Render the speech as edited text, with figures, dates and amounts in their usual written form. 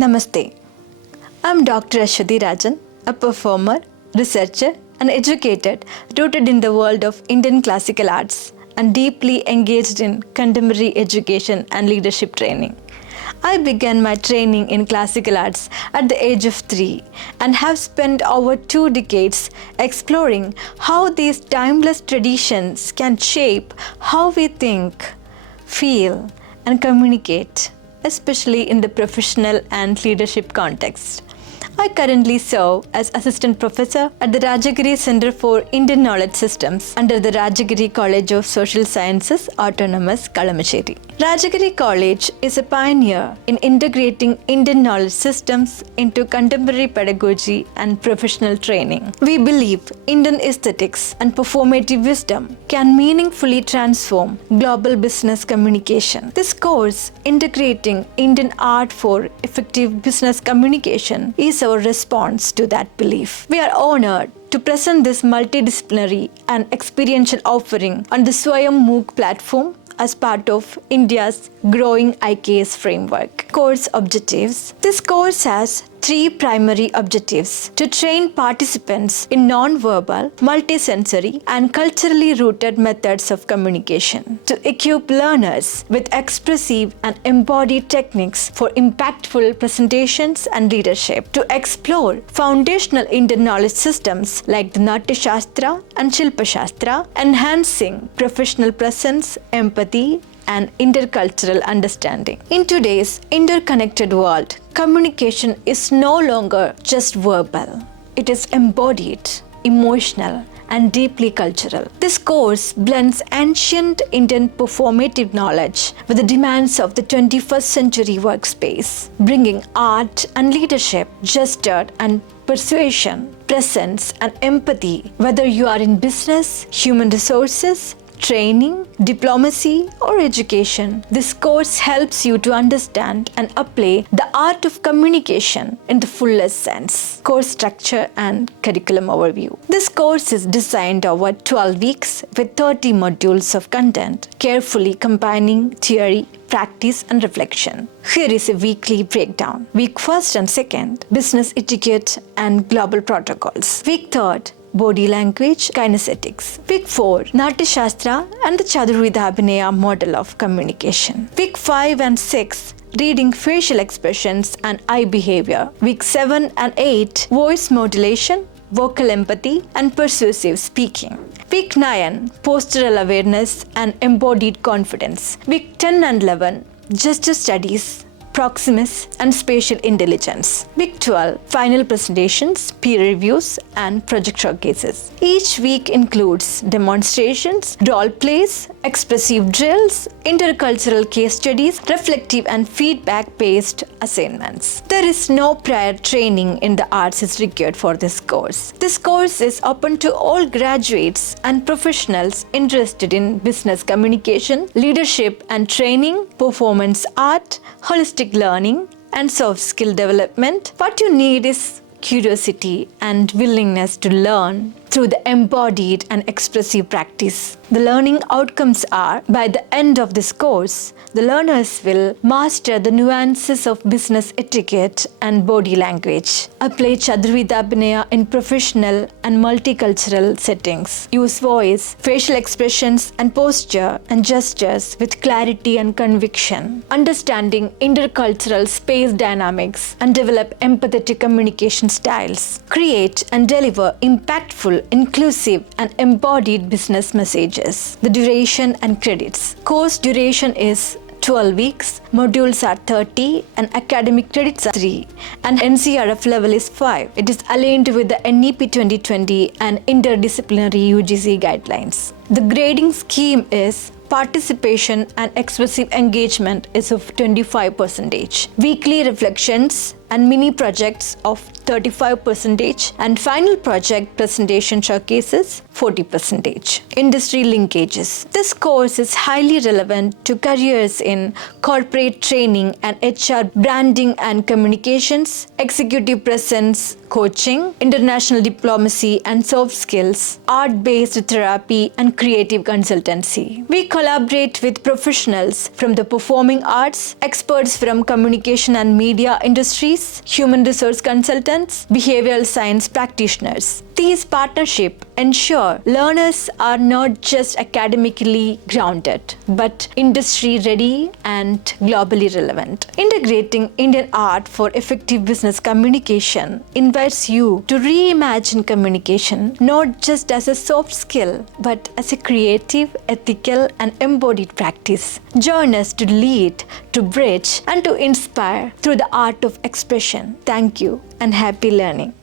Namaste. I'm Dr. Aswathy Rajan, a performer, researcher, and educator rooted in the world of Indian classical arts and deeply engaged in contemporary education and leadership training. I began my training in classical arts at the age of 3 and have spent over 2 decades exploring how these timeless traditions can shape how we think, feel, and communicate, especially in the professional and leadership context. I currently serve as Assistant Professor at the Rajagiri Center for Indian Knowledge Systems under the Rajagiri College of Social Sciences, Autonomous, Kalamassery. Rajagiri College is a pioneer in integrating Indian knowledge systems into contemporary pedagogy and professional training. We believe Indian aesthetics and performative wisdom can meaningfully transform global business communication. This course, integrating Indian art for effective business communication, is our response to that belief. We are honored to present this multidisciplinary and experiential offering on the Swayam MOOC platform as part of India's growing IKS framework. Course objectives. This course has 3 primary objectives: to train participants in non-verbal, multisensory, and culturally rooted methods of communication, to equip learners with expressive and embodied techniques for impactful presentations and leadership, to explore foundational Indian knowledge systems like the Natya Shastra and Shilpa Shastra, enhancing professional presence, empathy, and intercultural understanding. In today's interconnected world, communication is no longer just verbal. It is embodied, emotional, and deeply cultural. This course blends ancient Indian performative knowledge with the demands of the 21st century workspace, bringing art and leadership, gesture and persuasion, presence, and empathy, whether you are in business, human resources, training, diplomacy, or education. This course helps you to understand and apply the art of communication in the fullest sense. Course structure and curriculum overview. This course is designed over 12 weeks with 30 modules of content, carefully combining theory, practice, and reflection. Here is a weekly breakdown. Week 1st and 2nd, business etiquette and global protocols. Week 3rd, body language, kinesthetics. Week 4, Natya Shastra and the Chaturvidha Abhinaya model of communication. Week 5 and 6, reading facial expressions and eye behavior. Week 7 and 8, voice modulation, vocal empathy, and persuasive speaking. Week 9, postural awareness and embodied confidence. Week 10 and 11, gesture studies, Proximus, and spatial intelligence. Week 12, final presentations, peer reviews, and project showcases. Each week includes demonstrations, role plays, expressive drills, intercultural case studies, reflective and feedback-based assignments. There is no prior training in the arts is required for this course. This course is open to all graduates and professionals interested in business communication, leadership and training, performance art, holistic learning, and soft skill development. What you need is curiosity and willingness to learn through the embodied and expressive practice. The learning outcomes are, by the end of this course, the learners will master the nuances of business etiquette and body language, apply Chaturvidha Abhinaya in professional and multicultural settings, use voice, facial expressions and posture and gestures with clarity and conviction, understanding intercultural space dynamics, and develop empathetic communication styles, create and deliver impactful, inclusive, and embodied business messages. The duration and credits. Course duration is 12 weeks, modules are 30, and academic credits are 3, and NCRF level is 5. It is aligned with the NEP 2020 and interdisciplinary UGC guidelines. The grading scheme is participation and expressive engagement is of 25%. Weekly reflections, and mini projects of 35% and final project presentation showcases 40%. Industry linkages. This course is highly relevant to careers in corporate training and HR branding and communications, executive presence, coaching, international diplomacy and soft skills, art-based therapy and creative consultancy. We collaborate with professionals from the performing arts, experts from communication and media industries, human resource consultants, behavioral science practitioners. These partnerships ensure learners are not just academically grounded, but industry-ready and globally relevant. Integrating Indian art for effective business communication invites you to reimagine communication not just as a soft skill, but as a creative, ethical, and embodied practice. Join us to lead, to bridge, and to inspire through the art of expression. Thank you and happy learning.